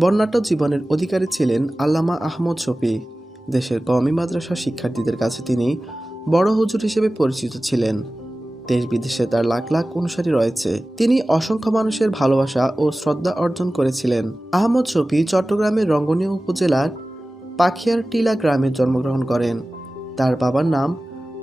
বর্ণাঢ্য জীবনের অধিকারী ছিলেন আল্লামা আহমদ শফি। দেশের কওমি মাদ্রাসা শিক্ষার্থীদের কাছে তিনি বড় হুজুর হিসেবে পরিচিত ছিলেন। দেশ বিদেশে তার লাখ লাখ অনুসারী রয়েছে। তিনি অসংখ্য মানুষের ভালোবাসা ও শ্রদ্ধা অর্জন করেছিলেন। আহমদ শফি চট্টগ্রামের রঙ্গনীয় উপজেলার পাখিয়ার টিলা গ্রামে জন্মগ্রহণ করেন। তার বাবার নাম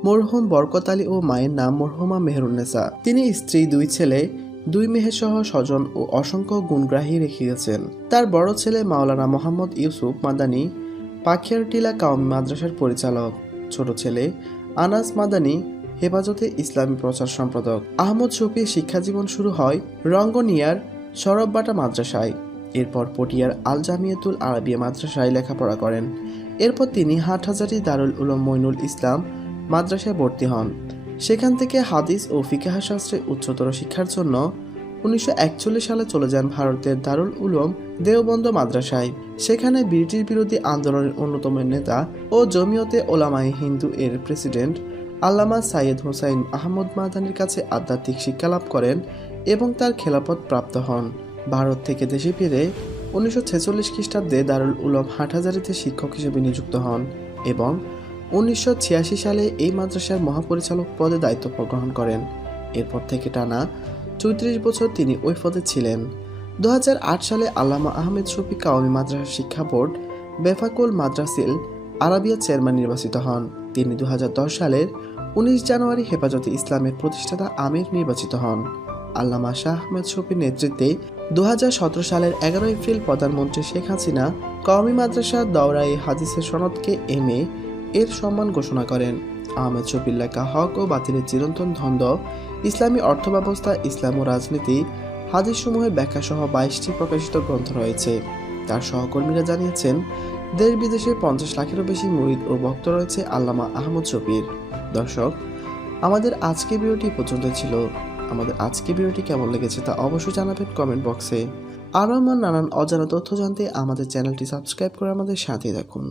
মরহুম বরকত আলী ও মায়ের নাম মরহুমা মেহরুন্নেসা তিনি স্ত্রী, দুই ছেলে দুই মেহে সহ স্বজন ও অসংখ্য গুণগ্রাহী রেখে গেছেন তার বড় ছেলে মাওলানা মোহাম্মদ ইউসুফ মাদানী পাখিয়ার টিলা কাউমি মাদ্রাসার পরিচালক। ছোট ছেলে আনাস মাদানী, হেফাজতে ইসলামী প্রচার সম্পাদক। আহমদ শফির শিক্ষাজীবন শুরু হয় রঙ্গনিয়ার সরববাটা মাদ্রাসায়। এরপর পটিয়ার আল জামিয়াতুল আরবিয়া মাদ্রাসায় লেখাপড়া করেন। এরপর তিনি হাটহাজারি দারুল উলম মইনুল ইসলাম মাদ্রাসায় ভর্তি হন। সেখান থেকে হাদিস ও ফিকাহা শাস্ত্রে উচ্চতর শিক্ষার জন্য উনিশশো একচল্লিশ সালে চলে যান ভারতের দারুল উলম দেওবন্দ মাদ্রাসায়। সেখানে ব্রিটিশ বিরোধী আন্দোলনের অন্যতম নেতা ও জমিয়তে ওলামাই হিন্দু এর প্রেসিডেন্ট আল্লামা সাইয়েদ হোসাইন আহমদ মাদানির কাছে আধ্যাত্মিক শিক্ষা লাভ করেন এবং তার খেলাপথ প্রাপ্ত হন। ভারত থেকে দেশে ফিরে উনিশশো ছেচল্লিশ খ্রিস্টাব্দে দারুল উলম হাটহাজারিতে শিক্ষক হিসেবে নিযুক্ত হন এবং উনিশশো ছিয়াশি সালে এই মাদ্রাসার মহাপরিচালক পদে দায়িত্ব গ্রহণ করেন। এরপর থেকে টানা চৌত্রিশ বছর তিনি ওই পদে ছিলেন। দুহাজার আট সালে আল্লামা আহমেদ শফি কাওয়ামি মাদ্রাসা শিক্ষা বোর্ড, বেফাকুল মাদ্রাসিল আরাবিয়া চেয়ারম্যান নির্বাচিত হন। তিনি দু হাজার দশ সালের উনিশ জানুয়ারি হেফাজতে ইসলামের প্রতিষ্ঠাতা আমির নির্বাচিত হন। আল্লামা শাহ আহমেদ শফির নেতৃত্বে দু হাজার সতেরো সালের এগারো এপ্রিল প্রধানমন্ত্রী শেখ হাসিনা কওমি মাদ্রাসা দৌরাই হাদিসের সনদকে এম এ এর সম্মান ঘোষণা করেন। আহমেদ শফির লেখা হক ও বাতিলের চিরন্তন ধন্দ, ইসলামী অর্থব্যবস্থা, ইসলাম ও রাজনীতি হাদিসসমূহের ব্যাখ্যা সহ বাইশটি প্রকাশিত গ্রন্থ রয়েছে। তার সহকর্মীরা জানিয়েছেন, দেশ বিদেশে পঞ্চাশ লাখেরও বেশি মুরিদ ও ভক্ত রয়েছে আল্লামা আহমদ শফির। দর্শক, আমাদের আজকে ভিডিওটি পর্যন্ত ছিল। আমাদের আজকে ভিডিওটি কেমন লেগেছে তা অবশ্যই জানাবেন কমেন্ট বক্সে। আরও এমন নানান অজানা তথ্য জানতে আমাদের চ্যানেলটি সাবস্ক্রাইব করে আমাদের সাথে রাখুন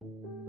you